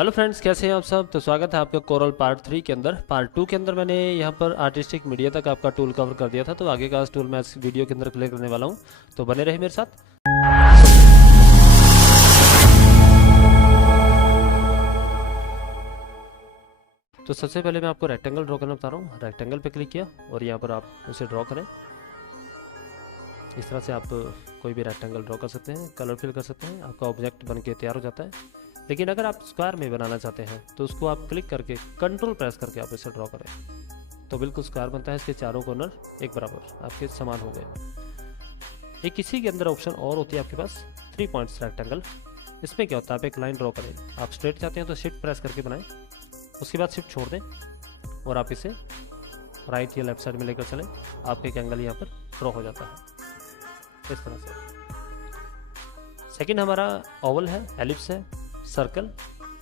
Hello friends, कैसे हैं आप सब। तो स्वागत है आपका कोरल पार्ट 3 के अंदर। पार्ट 2 के अंदर मैंने यहाँ पर आर्टिस्टिक मीडिया तक आपका टूल कवर कर दिया था, तो आगे का टूल मैं इस वीडियो के अंदर क्लियर करने वाला हूँ, तो बने रहे मेरे साथ। तो सबसे पहले मैं आपको रेक्टेंगल ड्रॉ करना बता रहा हूँ। रेक्टेंगल पे क्लिक किया और यहाँ पर आप उसे ड्रॉ करें। इस तरह से आप कोई भी रेक्टेंगल ड्रॉ कर सकते हैं, कलर फिल कर सकते हैं, आपका ऑब्जेक्ट बन के तैयार हो जाता है। लेकिन अगर आप स्क्वायर में बनाना चाहते हैं तो उसको आप क्लिक करके कंट्रोल प्रेस करके आप इसे ड्रॉ करें तो बिल्कुल स्क्वायर बनता है। इसके चारों कॉर्नर एक बराबर आपके समान हो गए। एक इसी के अंदर ऑप्शन और होती है आपके पास 3 पॉइंट्स रेक्टेंगल। इसमें क्या होता है, आप एक लाइन ड्रॉ करें। आप स्ट्रेट चाहते हैं तो शिफ्ट प्रेस करके बनाएं, उसके बाद शिफ्ट छोड़ दें और आप इसे राइट या लेफ्ट साइड में लेकर चलें। आपका एक एंगल यहाँ पर ड्रॉ हो जाता है इस तरह से। सेकंड हमारा ओवल है, एलिप्स है, सर्कल।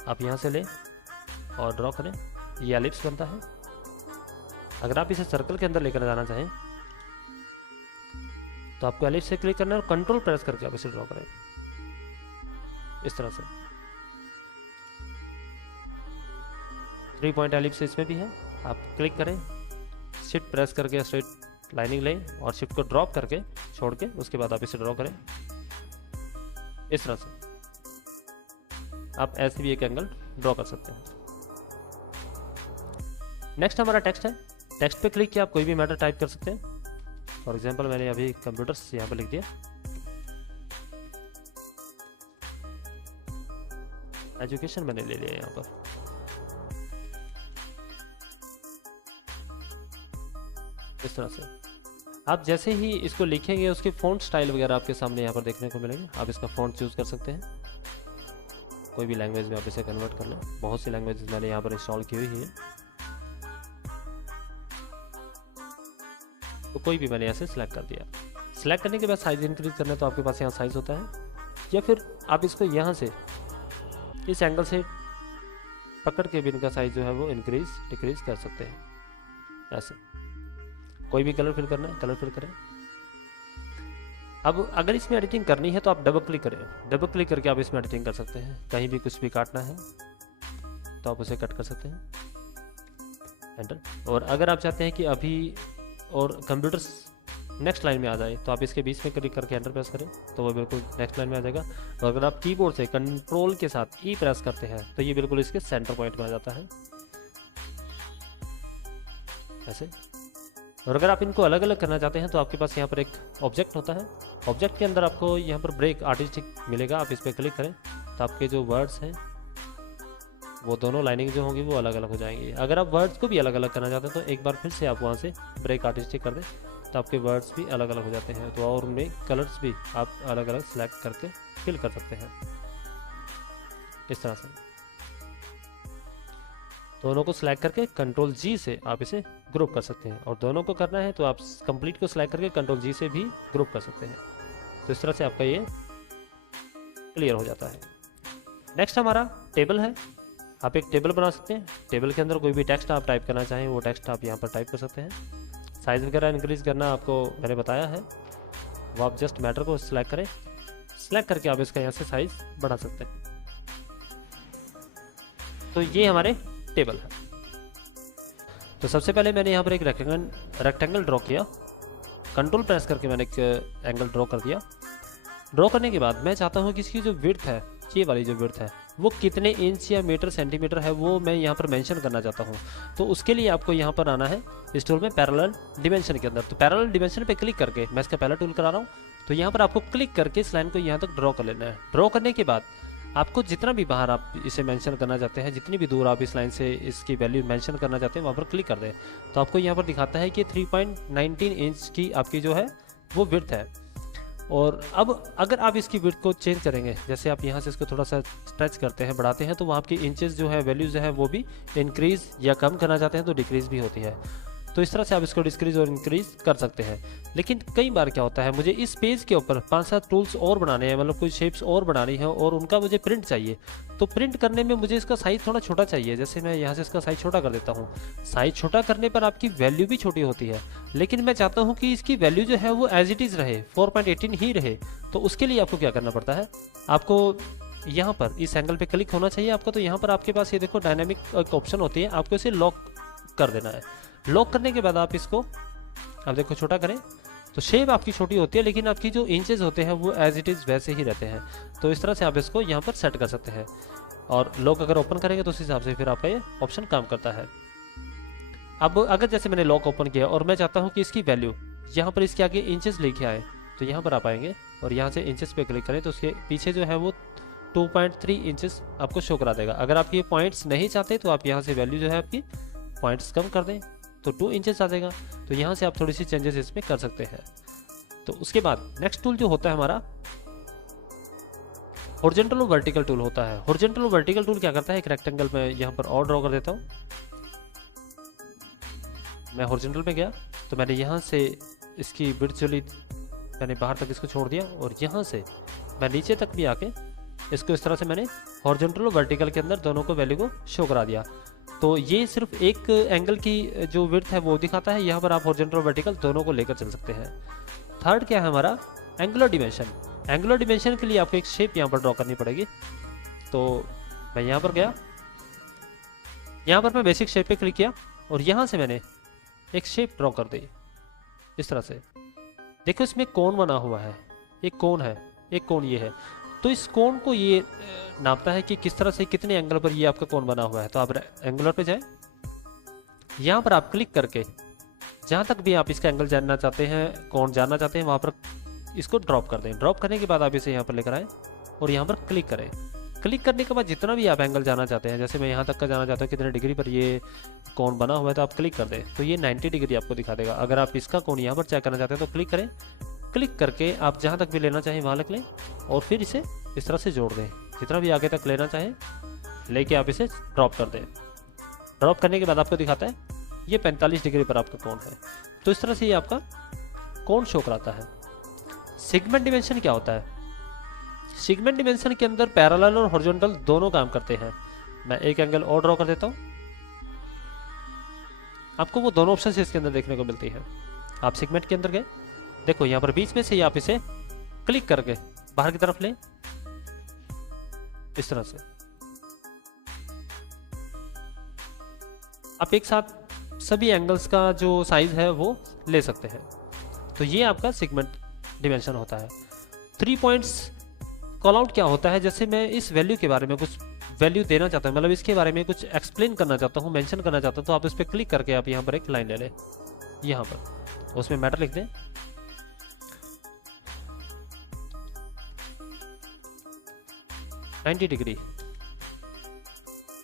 आप यहाँ से लें और ड्रॉ करें, ये एलिप्स बनता है। अगर आप इसे सर्कल के अंदर लेकर जाना चाहें तो आपको एलिप्स से क्लिक करना है और कंट्रोल प्रेस करके आप इसे ड्रॉ करें इस तरह से। 3 पॉइंट एलिप्स इसमें भी है। आप क्लिक करें, शिफ्ट प्रेस करके स्ट्रेट लाइनिंग लें और शिफ्ट को ड्रॉप करके छोड़ के उसके बाद आप इसे ड्रॉ करें इस तरह से। आप ऐसे भी एक एंगल ड्रॉ कर सकते हैं। नेक्स्ट हमारा टेक्स्ट है। टेक्स्ट पे क्लिक किया, आप कोई भी मैटर टाइप कर सकते हैं। फॉर एग्जांपल मैंने अभी कंप्यूटर्स यहाँ पे लिख दिया। एजुकेशन मैंने ले लिया यहाँ पर। इस तरह से आप जैसे ही इसको लिखेंगे उसके फॉन्ट स्टाइल वगैरह आपके सामने यहाँ पर देखने को मिलेंगे। आप इसका फॉन्ट चूज कर सकते हैं, कोई भी लैंग्वेज में आप इसे कन्वर्ट कर लें। बहुत सी लैंग्वेजेस मैंने यहाँ पर इंस्टॉल की हुई है, तो कोई भी मैंने यहाँ से सिलेक्ट कर दिया। सिलेक्ट करने के बाद साइज इंक्रीज करना है तो आपके पास यहाँ साइज होता है, या फिर आप इसको यहाँ से इस एंगल से पकड़ के भी इनका साइज जो है वो इंक्रीज डिक्रीज कर सकते हैं। ऐसे कोई भी कलर फिल करना है, कलर फिल करें। अब अगर इसमें एडिटिंग करनी है तो आप डबल क्लिक करें। डबल क्लिक करके आप इसमें एडिटिंग कर सकते हैं। कहीं भी कुछ भी काटना है तो आप उसे कट कर सकते हैं, एंटर। और अगर आप चाहते हैं कि अभी और कंप्यूटर्स नेक्स्ट लाइन में आ जाए तो आप इसके बीच में क्लिक करके एंटर प्रेस करें तो वो बिल्कुल नेक्स्ट लाइन में आ जाएगा। और अगर आप कीबोर्ड से कंट्रोल के साथ ई प्रेस करते हैं तो ये बिल्कुल इसके सेंटर पॉइंट में आ जाता है ऐसे। और अगर आप इनको अलग अलग करना चाहते हैं तो आपके पास यहाँ पर एक ऑब्जेक्ट होता है। ऑब्जेक्ट के अंदर आपको यहाँ पर ब्रेक आर्टिस्टिक मिलेगा। आप इस पर क्लिक करें तो आपके जो वर्ड्स हैं वो दोनों लाइनिंग जो होंगी वो अलग अलग हो जाएंगी। अगर आप वर्ड्स को भी अलग अलग करना चाहते हैं तो एक बार फिर से आप वहाँ से ब्रेक आर्टिस्टिक कर दें तो आपके वर्ड्स भी अलग अलग हो जाते हैं। तो और उनमें कलर्स भी आप अलग अलग सेलेक्ट करके फिल कर सकते हैं इस तरह से। दोनों को सिलेक्ट करके कंट्रोल जी से आप इसे ग्रुप कर सकते हैं, और दोनों को करना है तो आप कंप्लीट को सिलेक्ट करके कंट्रोल जी से भी ग्रुप कर सकते हैं। तो इस तरह से आपका ये क्लियर हो जाता है। नेक्स्ट हमारा टेबल है। आप एक टेबल बना सकते हैं। टेबल के अंदर कोई भी टेक्स्ट आप टाइप करना चाहें वो टेक्स्ट आप यहाँ पर टाइप कर सकते हैं। साइज वगैरह इंक्रीज करना आपको मैंने बताया है, वो आप जस्ट मैटर को सिलेक्ट करें। सिलेक्ट करके आप इसका यहाँ से साइज बढ़ा सकते हैं। तो ये हमारे टेबल है। तो सबसे पहले मैंने यहाँ पर एक रेक्टेंगल ड्रॉ किया। कंट्रोल प्रेस करके मैंने एक एंगल ड्रॉ कर दिया। ड्रॉ करने के बाद मैं चाहता हूँ कि इसकी जो विड्थ है, ये वाली जो विड्थ है वो कितने इंच या मीटर सेंटीमीटर है वो मैं यहाँ पर मेंशन करना चाहता हूँ। तो उसके लिए आपको यहाँ पर आना है इस टूल में पैरेलल डिमेंशन के अंदर। तो पैरेलल डिमेंशन पे क्लिक करके मैं इसका पहला टूल करा रहा हूँ। तो यहाँ पर आपको क्लिक करके इस लाइन को यहाँ तक ड्रॉ कर लेना है। ड्रॉ करने के बाद आपको जितना भी बाहर आप इसे मेंशन करना चाहते हैं, जितनी भी दूर आप इस लाइन से इसकी वैल्यू मेंशन करना चाहते हैं वहाँ पर क्लिक कर दें तो आपको यहाँ पर दिखाता है कि 3.19 इंच की आपकी जो है वो विड्थ है। और अब अगर आप इसकी विड्थ को चेंज करेंगे, जैसे आप यहाँ से इसको थोड़ा सा स्ट्रेच करते हैं, बढ़ाते हैं, तो वहाँ आपकी इंचेस जो है वैल्यूज है वो भी इंक्रीज या कम करना चाहते हैं तो डिक्रीज भी होती है। तो इस तरह से आप इसको डिक्रीज और इंक्रीज कर सकते हैं। लेकिन कई बार क्या होता है, मुझे इस पेज के ऊपर 5-7 टूल्स और बनाने हैं, मतलब कोई शेप्स और बनानी है और उनका मुझे प्रिंट चाहिए। तो प्रिंट करने में मुझे इसका साइज थोड़ा छोटा चाहिए। जैसे मैं यहाँ से इसका साइज छोटा कर देता हूँ। साइज छोटा करने पर आपकी वैल्यू भी छोटी होती है, लेकिन मैं चाहता हूँ कि इसकी वैल्यू जो है वो एज इट इज़ रहे, 4.18 ही रहे। तो उसके लिए आपको क्या करना पड़ता है, आपको यहाँ पर इस एंगल पे क्लिक होना चाहिए आपको। तो यहाँ पर आपके पास ये देखो डायनामिक एक ऑप्शन होती है, आपको इसे लॉक कर देना है। लॉक करने के बाद आप इसको अब देखो छोटा करें तो शेप आपकी छोटी होती है, लेकिन आपकी जो इंचेस होते हैं वो एज इट इज़ वैसे ही रहते हैं। तो इस तरह से आप इसको यहाँ पर सेट कर सकते हैं, और लॉक अगर ओपन करेंगे तो उस हिसाब से फिर आपका ये ऑप्शन काम करता है। अब अगर जैसे मैंने लॉक ओपन किया और मैं चाहता हूँ कि इसकी वैल्यू यहाँ पर इसके आगे इंचेस लेके आए, तो यहाँ पर आप आएंगे और यहाँ से इंचेस पे क्लिक करें तो उसके पीछे जो है वो 2.3 इंचेस आपको शो करा देगा। अगर आप ये पॉइंट्स नहीं चाहते तो आप यहाँ से वैल्यू जो है आपकी पॉइंट्स कम कर दें तो 2 इंचेस आ जाएगा। तो यहाँ से आप थोड़ी सी चेंजेस इसमें कर सकते हैं। तो उसके बाद नेक्स्ट टूल जो होता है हमारा हॉरिजॉन्टल और वर्टिकल टूल होता है। हॉरिजॉन्टल और वर्टिकल टूल क्या करता है, एक रेक्टेंगल में यहाँ पर और ड्रॉ कर देता हूँ। मैं हॉरिजॉन्टल में गया तो मैंने यहाँ से इसकी वर्चुअली मैंने बाहर तक इसको छोड़ दिया, और यहाँ से मैं नीचे तक भी आके इसको इस तरह से मैंने हॉरिजॉन्टल और वर्टिकल के अंदर दोनों को वैल्यू को शो करा दिया। तो ये सिर्फ एक एंगल की जो विड्थ है वो दिखाता है। यहाँ पर आप हॉरिजॉन्टल और वर्टिकल दोनों को लेकर चल सकते हैं। थर्ड क्या है हमारा एंगुलर डिमेंशन। एंगुलर डिमेंशन के लिए आपको एक शेप यहाँ पर ड्रॉ करनी पड़ेगी। तो मैं यहाँ पर गया, यहाँ पर मैं बेसिक शेप पे क्लिक किया और यहाँ से मैंने एक शेप ड्रॉ कर दी इस तरह से। देखो इसमें कोण बना हुआ है, एक कोण है, एक कोण ये है। तो इस कोण को ये नापता है कि किस तरह से कितने एंगल पर ये आपका कोण बना हुआ है। तो आप एंगुलर पे जाएं, यहाँ पर आप क्लिक करके जहाँ तक भी आप इसका एंगल जानना चाहते हैं, कोण जानना चाहते हैं, वहाँ पर इसको ड्रॉप कर दें। ड्रॉप करने के बाद आप इसे यहाँ पर लेकर आएँ और यहाँ पर क्लिक करें। क्लिक करने के बाद जितना भी आप एंगल जाना चाहते हैं, जैसे मैं यहाँ तक का जाना चाहता हूँ कितने डिग्री पर ये कोण बना हुआ है, तो आप क्लिक कर दें तो ये 90 डिग्री आपको दिखा देगा। अगर आप इसका कोण यहाँ पर चेक करना चाहते हैं तो क्लिक करें। क्लिक करके आप जहाँ तक भी लेना चाहें वहाँ रख लें और फिर इसे इस तरह से जोड़ दें। जितना भी आगे तक लेना चाहें लेके आप इसे ड्रॉप कर दें। ड्रॉप करने के बाद आपको दिखाता है ये 45 डिग्री पर आपका कोण है। तो इस तरह से ये आपका कोण शो कराता है। सेगमेंट डिमेंशन क्या होता है? सेगमेंट डिमेंशन के अंदर पैरेलल और हॉरिजॉन्टल दोनों काम करते हैं। मैं एक एंगल और ड्रॉ कर देता हूं, आपको वो दोनों ऑप्शन इसके अंदर देखने को मिलती है। आप सेगमेंट के अंदर गए, देखो यहाँ पर बीच में से आप इसे क्लिक करके बाहर की तरफ लें इस तरह से। आप एक साथ सभी एंगल्स का जो साइज है वो ले सकते हैं। तो ये आपका सेगमेंट डिमेंशन होता है। 3 पॉइंट्स कॉल आउट क्या होता है, जैसे मैं इस वैल्यू के बारे में कुछ वैल्यू देना चाहता हूँ, मतलब इसके बारे में कुछ एक्सप्लेन करना चाहता हूँ, मेंशन करना चाहता हूँ, तो आप इस पर क्लिक करके आप यहाँ पर एक लाइन ले लें, यहाँ पर उसमें मैटर लिख दें। $90 डिग्री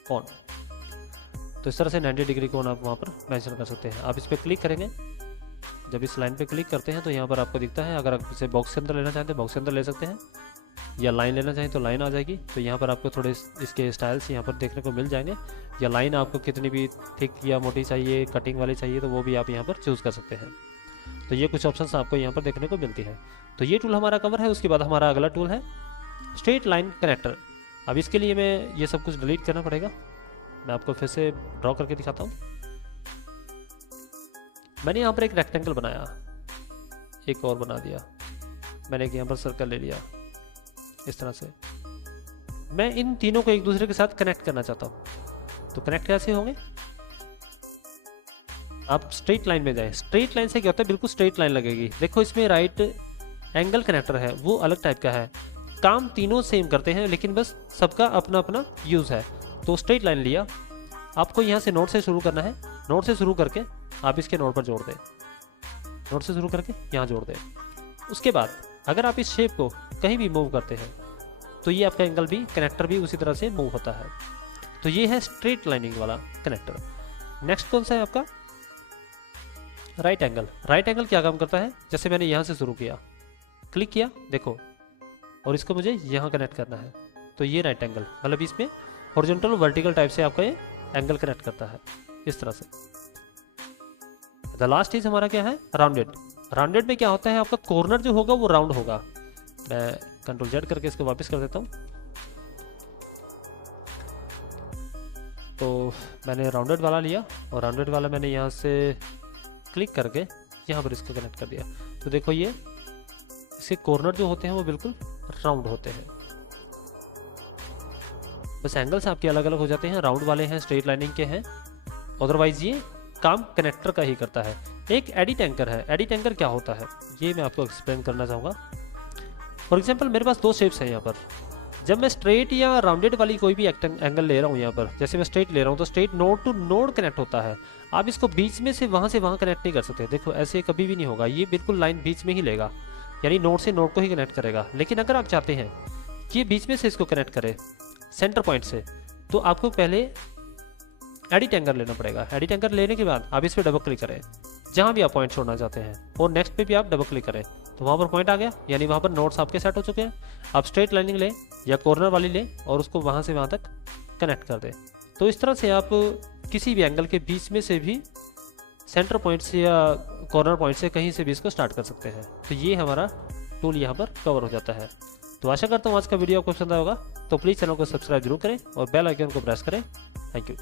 कोण। तो इस तरह से 90 डिग्री कोण आप वहाँ पर मेंशन कर सकते हैं। आप इस पर क्लिक करेंगे, जब इस लाइन पे क्लिक करते हैं तो यहाँ पर आपको दिखता है। अगर आप इसे बॉक्स के अंदर लेना चाहते हैं बॉक्स के अंदर ले सकते हैं, या लाइन लेना चाहें तो लाइन आ जाएगी। तो यहाँ पर आपको थोड़े इसके स्टाइल्स यहाँ पर देखने को मिल जाएंगे, या लाइन आपको कितनी भी थिक या मोटी चाहिए, कटिंग वाली चाहिए, तो वो भी आप यहाँ पर चूज़ कर सकते हैं। तो ये कुछ ऑप्शंस आपको यहाँ पर देखने को मिलती है। तो ये टूल हमारा कवर है। उसके बाद हमारा अगला टूल है स्ट्रेट लाइन कनेक्टर। अब इसके लिए मैं ये सब कुछ डिलीट करना पड़ेगा। मैं आपको फिर से ड्रॉ करके दिखाता हूँ। मैंने यहाँ पर एक रेक्टेंगल बनाया, एक और बना दिया, मैंने एक यहाँ पर सर्कल ले लिया इस तरह से। मैं इन तीनों को एक दूसरे के साथ कनेक्ट करना चाहता हूँ। तो कनेक्ट कैसे होंगे? आप स्ट्रेट लाइन में जाएं। स्ट्रेट लाइन से क्या होता है, बिल्कुल स्ट्रेट लाइन लगेगी। देखो इसमें राइट एंगल कनेक्टर है, वो अलग टाइप का है। काम तीनों सेम करते हैं, लेकिन बस सबका अपना अपना यूज़ है। तो स्ट्रेट लाइन लिया, आपको यहाँ से नोड से शुरू करना है। नोड से शुरू करके आप इसके नोड पर जोड़ दें, नोड से शुरू करके यहाँ जोड़ दें। उसके बाद अगर आप इस शेप को कहीं भी मूव करते हैं तो ये आपका एंगल भी, कनेक्टर भी उसी तरह से मूव होता है। तो ये है स्ट्रेट लाइनिंग वाला कनेक्टर। नेक्स्ट कौन सा है आपका? Right angle. राइट एंगल क्या काम करता है? जैसे मैंने यहाँ से शुरू किया, क्लिक किया, देखो, और इसको मुझे यहाँ कनेक्ट करना है। तो ये राइट एंगल, मतलब इसमें हॉरिजॉन्टल और वर्टिकल टाइप से आपका ये एंगल कनेक्ट करता है इस तरह से। द लास्ट इज हमारा क्या है? राउंडेड। राउंडेड में क्या होता है, आपका कॉर्नर जो होगा वो राउंड होगा। मैं कंट्रोल जेड करके इसको वापस कर देता हूँ। तो मैंने राउंडेड वाला लिया और राउंडेड वाला मैंने यहाँ से क्लिक करके यहाँ पर इसको कनेक्ट कर दिया। तो देखो ये इसके कॉर्नर जो होते हैं वो बिल्कुल राउंड होते हैं। बस एंगल्स आपके अलग अलग हो जाते हैं, राउंड वाले हैं, स्ट्रेट लाइनिंग के हैं, अदरवाइज ये काम कनेक्टर का ही करता है। एक एडी टैंकर है। एडी टैंकर क्या होता है ये मैं आपको एक्सप्लेन करना चाहूँगा। फॉर एग्जांपल मेरे पास दो शेप्स हैं यहाँ पर। जब मैं स्ट्रेट या राउंडेड वाली कोई भी एंगल ले रहा हूँ यहाँ पर, जैसे मैं स्ट्रेट ले रहा हूँ तो straight node to node connect होता है। आप इसको बीच में से वहाँ कनेक्ट नहीं कर सकते। देखो ऐसे कभी भी नहीं होगा, ये बिल्कुल लाइन बीच में ही लेगा, यानी नोड से नोड को ही कनेक्ट करेगा। लेकिन अगर आप चाहते हैं कि ये बीच में से इसको कनेक्ट करे सेंटर पॉइंट से, तो आपको पहले एडी टैंकर लेना पड़ेगा। एडी टैंकर लेने के बाद आप इस पर डबल क्लिक करें जहाँ भी आप पॉइंट छोड़ना चाहते हैं, और नेक्स्ट पे भी आप डबल क्लिक करें तो वहाँ पर पॉइंट आ गया, यानी वहाँ पर नोड्स आपके सेट हो चुके हैं। आप स्ट्रेट लाइनिंग लें या कॉर्नर वाली लें और उसको वहाँ से वहाँ तक कनेक्ट कर दें। तो इस तरह से आप किसी भी एंगल के बीच में से भी सेंटर पॉइंट से या कॉर्नर पॉइंट से कहीं से भी इसको स्टार्ट कर सकते हैं। तो ये हमारा टूल यहाँ पर कवर हो जाता है। तो आशा करता हूँ आज का वीडियो आपको पसंद आएगा। तो प्लीज़ चैनल को सब्सक्राइब जरूर करें और बेल आइकन को प्रेस करें। Thank you.